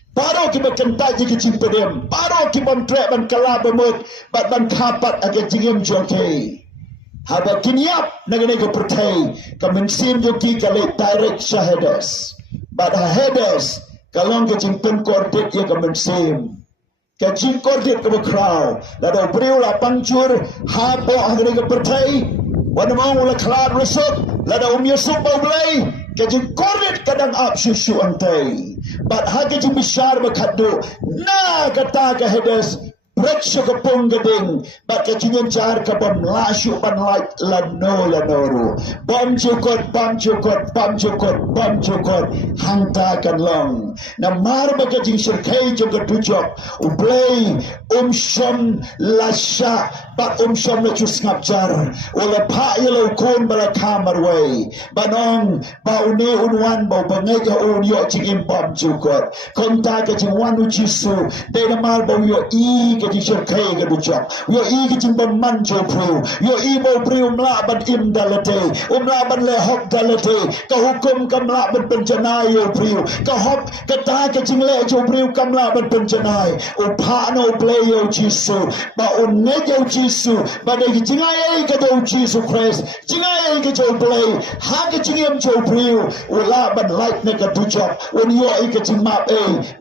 baru kita kentak jika cimpedem, baru kita trek ban kalabamut, ban kapat agak jingim joki. Haba kinyap nagane ko pertai, kamensim joki kale direct shahedas. Bad hedas kalong ke cimpen kordet ya kamensim. Ke cing kordet ke bekrau, lada beriu la pangcur, habo agane ko pertai, wana mau la klar resut, lada Yusuf bau belai. Kajin kornet kadang ap susu antai. But hagajin bishar bakadu na kata ka hedes breksho ka punggading but kajin jar ka bam lashu ban light lanoru bam jukot hanta kan long na mar bagajin sirkai juga tujok ublay shom lasha but shom la chus ngapjar wala pa yelo kon bala kamar way banong baune unwan bau bangega un yo chingim bam jukot konta kajin wanu jisu de mar bau yo I kajin sirkai ga tujok yo I kajin bam manjo pru yo I bau pru mla ban im dalate umla ban le hok dalate ka hukum kamla ban penjanai yo pru ka hok kata kajin le jo pru kamla ban penjanai upa no play yo jisu ba unne yo jisu ba de jingai ka do jisu Christ jingai ka jo play ha ka jingem jo pru ula ban light ne ka tujok un yo I ka jing map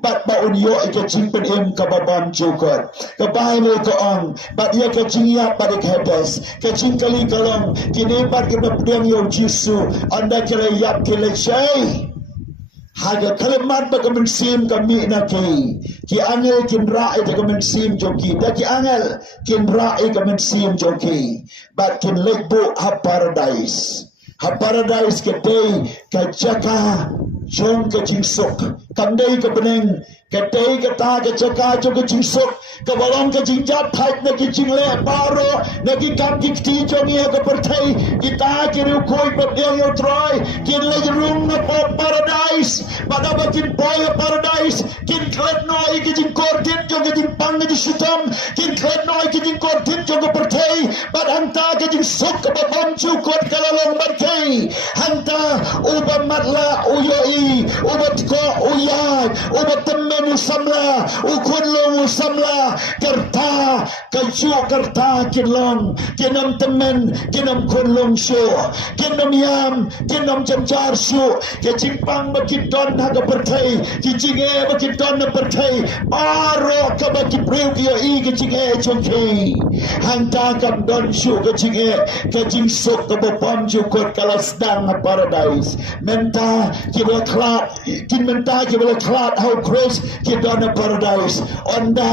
but ba un yo I ka jing pen im ka babam jukot ka Bible ko on but ya ka jing ya ba de hedes ka jing kali kalong kini ba ke pedang yo jisu anda kele yap kele shay haga kalimat ba kemensim kami naki ki angel kin ra'i da kemensim joki da ki angel kin ra'i kemensim joki but kin lekbo ha paradise ha paradise ke day ke jaka jong ke jing sok kam day ke beneng ke day ke ta ke jaka jong ke jing sok ke balong ke jing jat thait na ke jing le baro na ki kam ki ti jong ye ke perthai kita ki ru koi pe deu yo troy kin le room na paradise pada bakin boy paradise kin klet noi ki jing kor kin jong ke jing pang ke sutam kin klet noi ki jing kor kin jong ke perthai bad hanta ke jing sok ke bam chu kot kalalong berthai hanta uba matla uyoi ubat ko uyai ubat temen usamla ukun long usamla kerta kacu kerta kinlong kinam temen kinam kun long shu kinam yam kinam janjar shu ke jingpang bakit don haga berthai ki jinge bakit don na berthai aro ka bakit priu ki i ke jinge chongki hanta kam don shu ke jinge ke jing sok ka bapam ju kot kalas dang paradise menta ki bela klat kin menta ki bela klat how grace ki don na paradise onda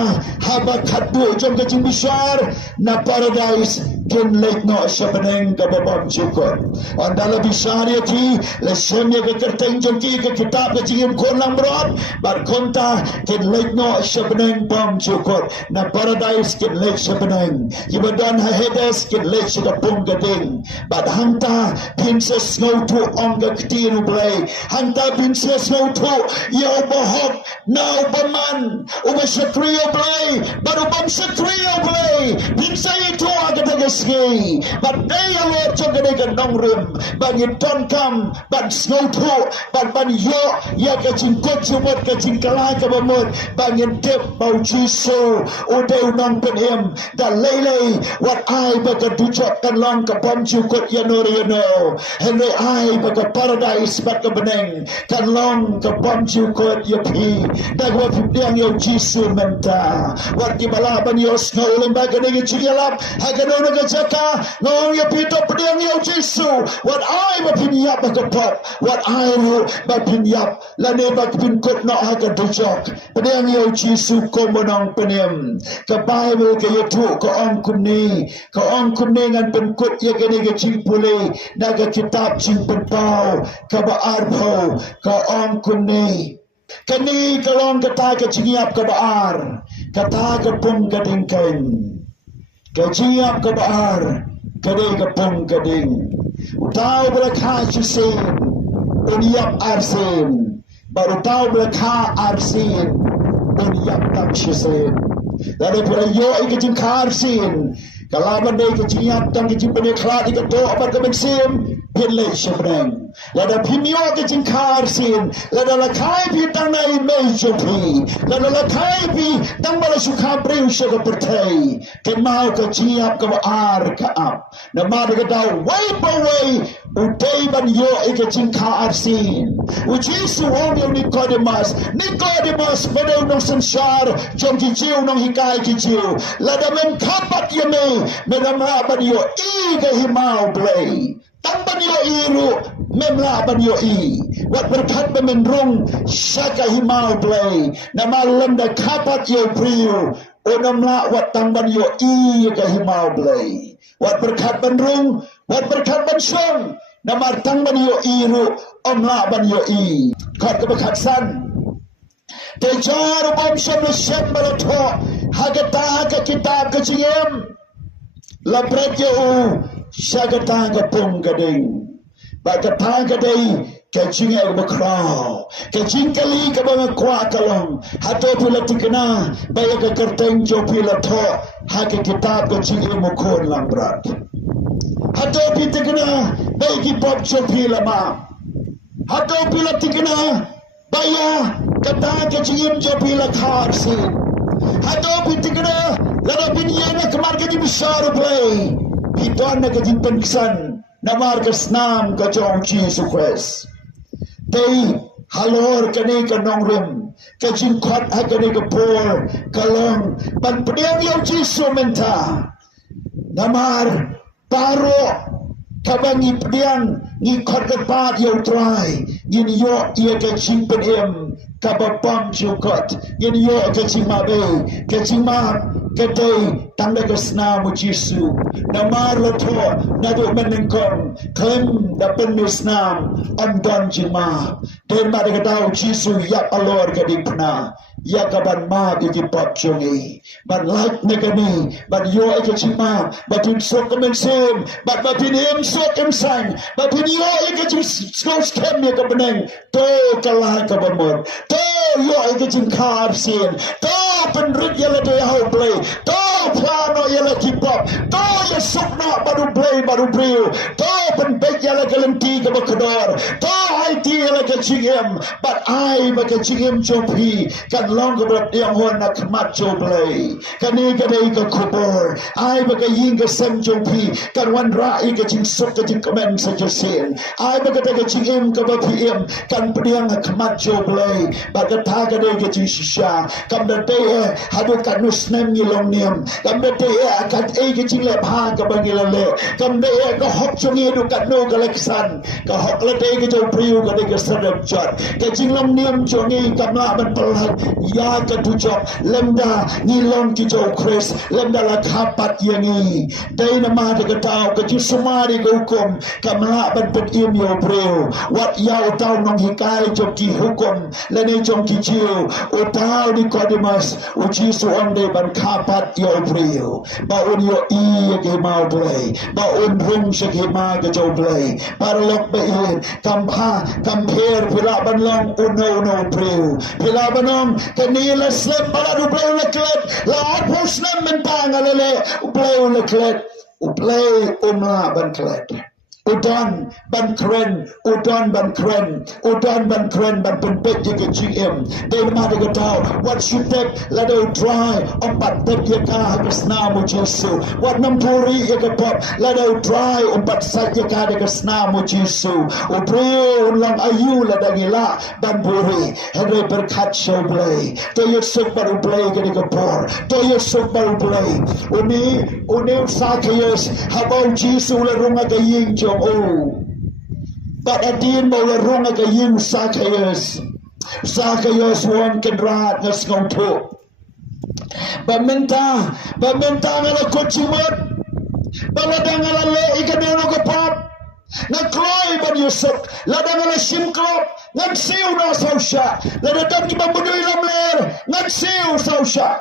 haba khadu jom ke jing bishar na paradise kin late no shabaneng ka babam ju kot onda la bishar ye ki le semye ke kerteng jom ki ke kitab ke jing kon lang brot bar konta kin late no shabaneng bam ju kot na paradise kin late shabaneng ki badon ha hedes kin late shikapung gading bad hanta princess ngau tu onga ktin ublay hanta princess ngau tu ya bohok na ubaman uba shakri ublay bad ubam shakri ublay princess itu aga dagasgi bad day alo chogade ga nongrim bad you don't come bad ngau tu bad yo ya ka chingkot chumot ka chingkala ka bamot bad you tip bau jisu uday nong penem da lele what I baka dujok kan long ka bom chukot yano henry I baka paradise baka beneng kan long ka bom chukot yapi dagwa pipdiang yo jisu menta wat ki bala ban yo snow lemba ka nigi chiyalap hagano na jaka ngong yapi to pdiang yo jisu what I bapin yap baka pop what I ru bapin yap lane bapin kot no haga dujok pdiang yo jisu ko monong penem ka bible ka yotu ka ong kumni ka ong kumni ngan pen kut ye gani ga ching pule na ga kitab ching pen pau ka ba arpo ka ong kumni kani ka long ka ta ka chingiap ka ba ar ka ta ka pung ka ding kain ka chingiap ka ba ar ka de ka pung ka ding utau bra kha chisen unyap arsen baru tau bra kha arsen unyap tak chisen lalu pula yo ikut karsin kalau benda ikut ciap tang ikut benda kelat ikut doa apa kebensim pilih sebenang lalu pinyo ikut karsin lalu lakai pi tang nai mejopi lalu lakai pi tang bala suka beriu suka pertai kemau ke ciap ke ar ke ap nama dia kata wipe away uday ban yo ikut karsin uji suong yo Nicodemus pada unang sensar jom kiciu nang hikai kiciu lada men kapat yame menamla ban yo I ke himau blay tamban yo iru memla ban yo I wat berkat bemenrung syaka himau blay nama lenda kapat yo priu onamla wat tamban yo I ke himau blay wat berkat benrung wat berkat bensong nama tamban yo iru omla ban yo I kot ke berkat san Tejar bom syam balato hagata ka kitab ka cingem labret yo syagata ka pung gading bagata ka dei ka cingem bakrao ka cingkali ka bang kwa kalong hato pula tikna baya ka kerteng jo pila to hage kitab ka cingem mukon lambrat hato pitikna baya ki pop jo pila ma hato pila tikna baya kata kecingin jopi lakhar sin hado pitikna lada binyana kemar ke besar play hidan ke jimpen kesan namar ke snam ke jong chi sukses dei halor kene ke nongrim ke jing khot ha kene ke por kalong ban pediang yo chi sumenta namar paro kabangi pediang ni khot ke pat yo try ni yo ye ke jimpen em kabapam chukot yen yo ke chima be ke chima Kadai tanda kesna mujisu namar lato nadu menengkong klem dapen nisnam amdan jima den ma dekatau jisu yak alor kadipna ya kaban ma bigi pop chongi ban like negani ban yo eke chima batin sok kemensem bat batin em sok em sang batin yo eke chim skos kem ya kabeneng to kalah kabamor to yo eke chim kar sin to penrut ya lade hau play to plano ya laki pop to ya sukna baru play baru brio to penbek ya laki lenti ke bakador to IT ya laki chingem but I baka chingem chopi kan long ke berat yang hon nak mat choplay kani kadai ke kubur I baka ying ke sem chopi kan wan rai ke ching sok ke ching komen saja sen I baka ke chingem ke bapiem kan pediang ke mat choplay baka ta kadai ke ching shisha kam da day hadu kan nusnem ngilong niam kam da day akan ke ching le pha ke bangilale kam day ke hok chongi du kan no ke leksan ke hok le day ke jo priu ke de ke sadap jot ke ching lam niam chongi kam la ban pelat ya ke tujok lemda ngilong ki jo kris lemda la kapat yangi day nama de ke tau ke ju sumari ke hukum kam la ban pen im yo priu wat yau tau nong hikai jo ki hukum le ne jong ki jiu o tau di kodimas uji suonde ban kapat yo priu ba un yo I ke mau play ba un rum se ke ma ke jo play parlok be in compare pila ban long uno no priu pila banong kanila slip bala du play le klet la pusnam mentang alele play le klet play umla ban klet Udan ban kren, udan ban kren, udan ban kren ban penpet je ke GM. They mada ke tahu what should that let it dry empat tep ye ka ke snamu Jesu. What nam puri ye ke pop let it dry empat sat ye ka ke snamu Jesu. Ubriu ulang ayu la dagila ban puri. Henry berkat show play. To ye sok baru play ke ke por. To ye sok baru play. Uni sakayes habau Jesu la runga ke ying oh, but at the end of the rung of the young Zacchaeus won can ride the snow too. But menta ngala kochimat, baladang ngala le ikanono ka pop, na kloy ban yusuk, ladang ngala simklop, ngan siu na sausya, ladang ki bambudoy lamler, ngan siu sausya.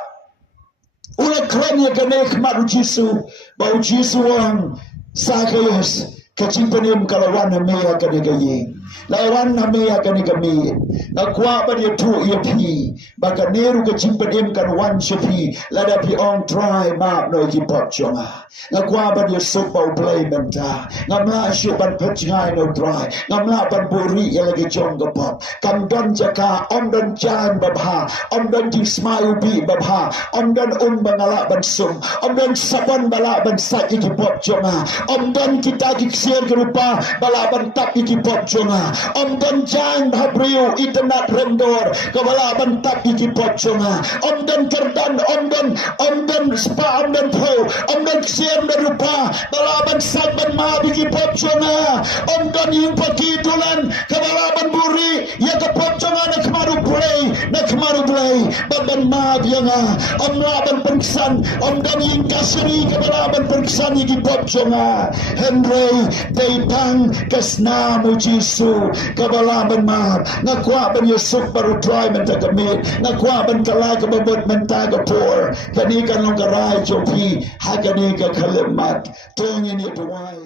Ula kren ya kanek maru Jesu, bau Jesu wang Zacchaeus. Kecimpanim kalawan na meya kanigaying. Lawan na meya kanigami. Nagwa ba niya tu iya pi. Baka neru kecimpanim kanwan siya pi. Lada pi on try map no ikipot siya nga. Nagwa ba niya supaw play menta. Ngamla siya ban pechingay no try. Ngamla ban buri ilagi chong kapop. Kamdan jaka omdan jan babha. Omdan di smile bi babha. Omdan bangala ban sum. Omdan saban bala ban sa ikipot siya nga. Omdan kita siar gerupa balaban tap iki pop jonga om dan jang babriu internet rendor ke balaban tap iki pop jonga om dan kerdan om dan spa om dan pro om dan siar berupa balaban saban ma iki pop jonga om dan yung pagitulan ke balaban buri ya ke pop jonga na kemaru play baban ma bianga om laban pengsan om dan yung kasiri ke balaban pengsan iki pop jonga Henry Daitang kesnamu Jesu kabalaban maaf ngakwa ban Yusuf baru try mentagamit ngakwa ban kalay kababot mentagapor kani kan long karay jopi hagani ka kalimat tungin ituway